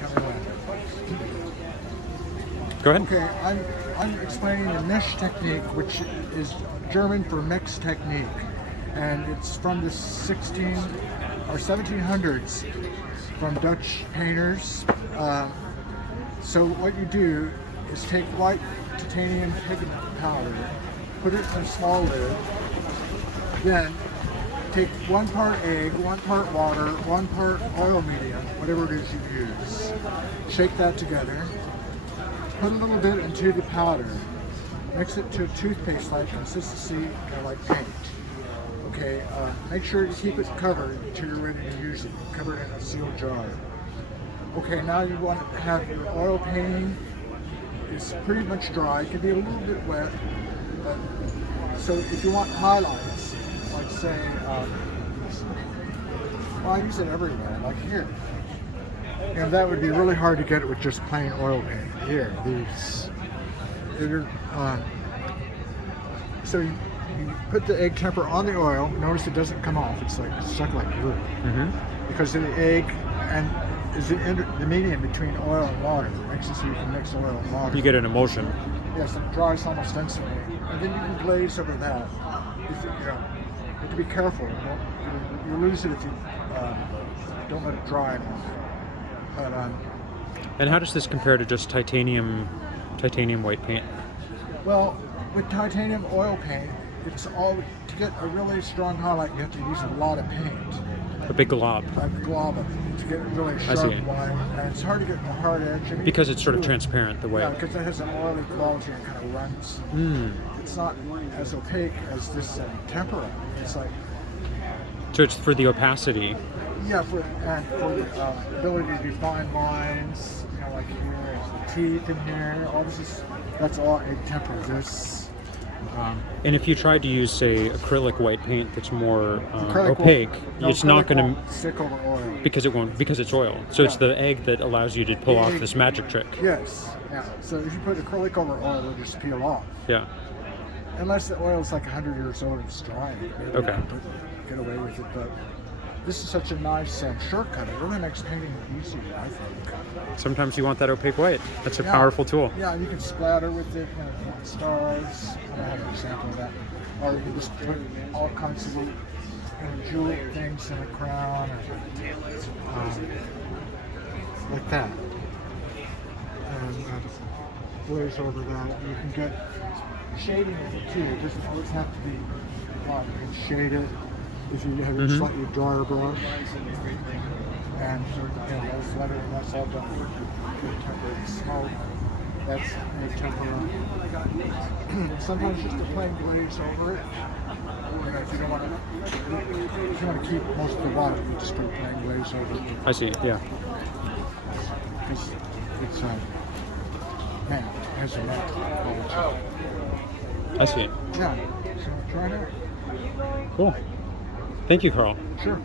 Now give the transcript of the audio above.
coming in. Go ahead. Okay, I'm explaining the Mische Technique, which is German for mixed technique, and it's from the 1700s from Dutch painters. So what you do is take white titanium pigment powder, put it in a small lid, then take 1 part egg, 1 part water, 1 part oil medium, whatever it is you use. Shake that together. Put a little bit into the powder. Mix it to a toothpaste-like consistency, like paint. Okay, make sure you keep it covered until you're ready to use it. Cover it in a sealed jar. Okay, now you want to have your oil painting. It's pretty much dry. It can be a little bit wet. But, so if you want highlights, like say, well, I use it everywhere, like here. And that would be really hard to get it with just plain oil paint. Here, these. So you put the egg temper on the oil. Notice it doesn't come off. It's like stuck like glue. Because of the egg and is the medium between oil and water. It makes it so you can mix oil and water. You get an emulsion. Yes, and it dries almost instantly. And then you can glaze over that. If you have to be careful. You lose it if you don't let it dry enough. But, and how does this compare to just titanium white paint? Well, with titanium oil paint, it's all to get a really strong highlight. You have to use a lot of paint. A big glob. A glob of it to get a really sharp line, and it's hard to get the hard edge. Because it's sort of transparent the way. Yeah, because it has an oily quality and kind of runs. It's not as opaque as this tempera. It's like. So it's for the opacity. Yeah, for the ability to define lines, like here, the teeth in here, all this is, that's all egg tempera. And if you tried to use, say, acrylic white paint that's more opaque, it's not going to stick over oil. Because it won't, because it's oil. So it's the egg that allows you to pull off this magic trick. Yes. Yeah. So if you put acrylic over oil, it'll just peel off. Yeah. Unless the oil is like 100 years old and it's dry. Okay. Get away with it, but this is such a nice shortcut. It really makes painting easier, I think. Sometimes you want that opaque white. That's a powerful tool. Yeah, you can splatter with it when you want stars. I don't have an example of that. Or you can just put all kinds of little jewel things in the crown, or, like that. And glaze over that. You can get shading with it too. It doesn't always have to be black. You can shade it if you have a slightly drier brush. And that's all done. Good tempered smoke. That's egg tempera. Sometimes just a plain glaze over it. If you don't want to, if you want to keep most of the water, you just put a plain glaze over it. I see. Yeah. Because it's matte. It has a matte quality. I see. Yeah. So try it out. Cool. Thank you, Karl. Sure.